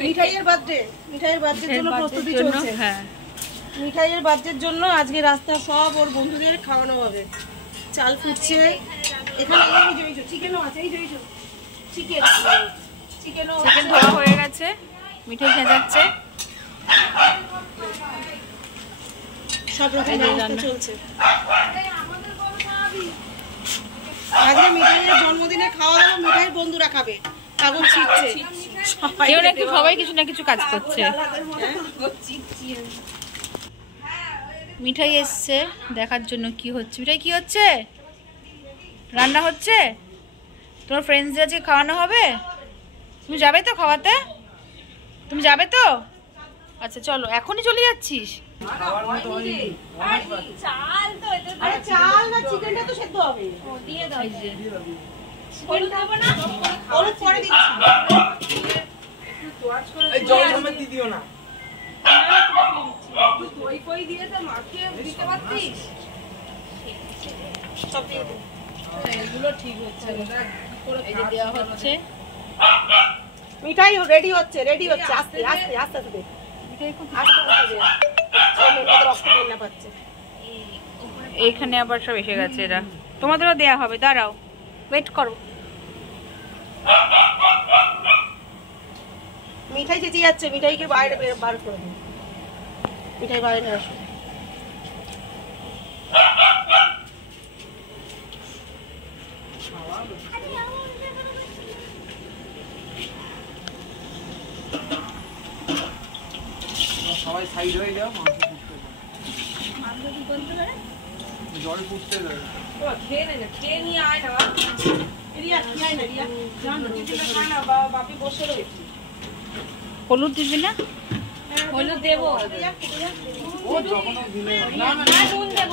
মিঠাইয়ের বার্থডের জন্য প্রস্তুতি চলছে। হ্যাঁ, মিঠাইয়ের বার্থডের জন্য আজকে রাস্তা সব ওর বন্ধুদের খাওয়ানো হবে। চাল ফুটছে, এখানে চিকেনও আছে, চিকেন ধোয়া হয়ে গেছে, মিঠাই ভেজাচ্ছে, সব রকম রান্না চলছে। আজকে মিঠাইয়ের জন্মদিনে খাওয়া দাওয়া মিঠাইয়ের বন্ধুরা খাবে, কাগজ ছিটছে, সবাই কিছু না কিছু কাজ করছে। মিঠাই এসছে দেখার জন্য কি হচ্ছে। মিঠাই কি হচ্ছে? রান্না হচ্ছে। তোমার ফ্রেন্ডসদের আজকে খাওয়ানো হবে। তুমি যাবে তো খাওয়াতে? তুমি যাবে তো? আচ্ছা চলো, এখনই চলে যাচ্ছিস? মিঠাই রেডি হচ্ছে, আস্তে আস্তে আস্তে আস্তে এইখানে আবার সব এসে গেছে এরা। তোমাদেরও দেয়া হবে, দাঁড়াও, ওয়েট করো। মিঠাই চেঁচিয়ে যাচ্ছে, মিঠাইকে বাইরে বার করে দিন। মিঠাই বাইরে আসো। সবাই সাইড হয়ে যাও, মাংস ফুটতে দাও, জল ফুটতে দাও। খেয়ে নে, খেয়ে নিয়ে আয় না। রিয়া কি আয় না, রিয়া জান না, টিফিনটা খা না, বাপি বসে রয়েছে। হলুদ দিবি না? হলুদ দেবো। ও যখন দিলে না না নুন দেব,